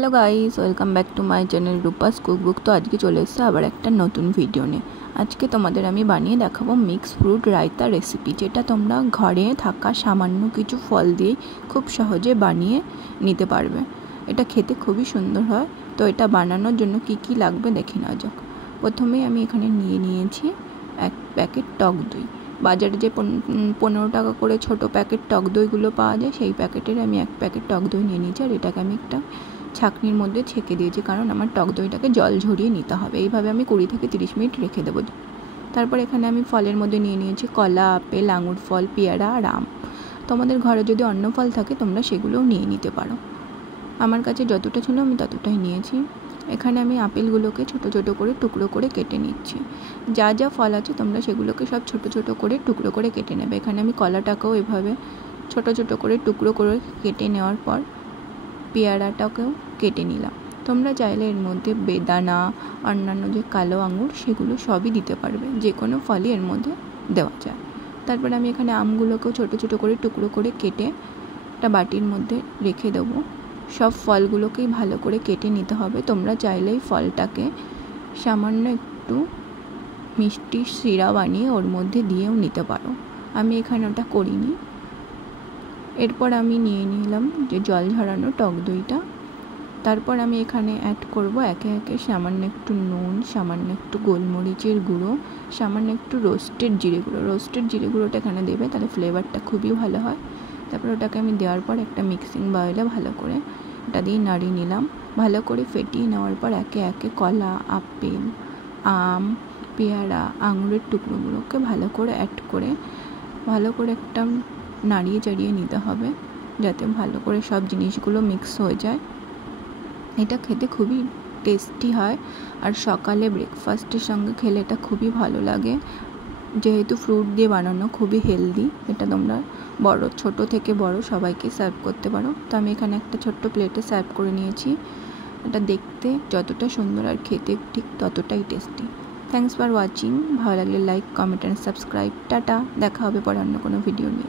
Hello guys, welcome back to my channel Rupa's cookbook. तो आज के चले एসেছে আবার একটা নতুন ভিডিও নিয়ে। আজকে তোমাদের আমি বানিয়ে দেখাবো মিক্স ফ্রুট রায়তা রেসিপি, যেটা তোমরা ঘরে থাকা সামান্য কিছু ফল দিয়ে খুব সহজে বানিয়ে নিতে পারবে। এটা খেতে খুবই সুন্দর হয়। তো এটা বানানোর জন্য কি কি লাগবে দেখে নেওয়া যাক। প্রথমেই আমি এখানে নিয়েছি এক প্যাকেট টক দই। বাজারে যে 15 টাকা করে ছোটো প্যাকেট টক দইগুলো পাওয়া যায়, সেই প্যাকেটের আমি এক প্যাকেট টক দই নিয়ে নিয়েছি। আর এটাকে আমি একটা ছাঁকনির মধ্যে ছেঁকে দিয়েছি, কারণ আমার টক দইটাকে জল ঝরিয়ে নিতে হবে। এইভাবে আমি 20 থেকে 30 মিনিট রেখে দেবো। তারপর এখানে আমি ফলের মধ্যে নিয়ে নিয়েছি কলা, আপেল, আঙুর ফল, পেয়ারা আর আম। তোমাদের ঘরে যদি অন্য ফল থাকে তোমরা সেগুলোও নিয়ে নিতে পারো। আমার কাছে যতটা ছিল আমি ততটাই নিয়েছি। এখানে আমি আপেলগুলোকে ছোট ছোট করে টুকরো করে কেটে নিচ্ছি। যা যা ফল আছে তোমরা সেগুলোকে সব ছোট ছোট করে টুকরো করে কেটে নেবে। এখানে আমি কলাটাকেও এভাবে ছোট ছোট করে টুকরো করে কেটে নেওয়ার পর পেয়ারাটাকেও কেটে নিলাম। তোমরা চাইলে এর মধ্যে বেদানা, অন্যান্য যে কালো আঙুর, সেগুলো সবই দিতে পারবে। যে কোনো ফলই এর মধ্যে দেওয়া যায়। তারপর আমি এখানে আমগুলোকেও ছোট ছোট করে টুকরো করে কেটে একটা বাটির মধ্যে রেখে দেবো। সব ফলগুলোকেই ভালো করে কেটে নিতে হবে। তোমরা চাইলেই ফলটাকে সামান্য একটু মিষ্টি শিরা বানিয়ে ওর মধ্যে দিয়েও নিতে পারো। আমি এখানে ওটা করিনি। এরপর আমি নিয়ে নিলাম যে জল ঝরানো টক দইটা। তারপর আমি এখানে অ্যাড করব একে একে সামান্য একটু নুন, সামান্য একটু গোলমরিচের গুঁড়ো, সামান্য একটু রোস্টেড জিরে গুঁড়ো। রোস্টেড জিরে গুঁড়োটা এখানে দেবে, তাহলে ফ্লেভারটা খুবই ভালো হয়। তারপর ওটাকে আমি দেওয়ার পর একটা মিক্সিং বাউলে ভালো করে এটা দিয়ে নাড়িয়ে নিলাম। ভালো করে ফেটিয়ে নেওয়ার পর একে একে কলা, আপেল, আম, পেয়ারা, আঙুরের টুকরোগুলোকে ভালো করে অ্যাড করে ভালো করে একটা নাড়িয়ে চাড়িয়ে নিতে হবে, যাতে ভালো করে সব জিনিসগুলো মিক্স হয়ে যায়। এটা খেতে খুবই টেস্টি হয়, আর সকালে ব্রেকফাস্টের সঙ্গে খেলে এটা খুবই ভালো লাগে। যেহেতু ফ্রুট দিয়ে বানানো, খুবই হেলদি। এটা তোমরা ছোট থেকে বড় সবাইকে সার্ভ করতে পারো। তো আমি এখানে একটা ছোট্ট প্লেটে সার্ভ করে নিয়েছি। এটা দেখতে যতটা সুন্দর আর খেতে ঠিক ততটাই টেস্টি। Thanks for watching. ভালো লাগলে like, comment and subscribe. Tata, দেখা হবে পরে অন্য কোনো ভিডিও নিয়ে।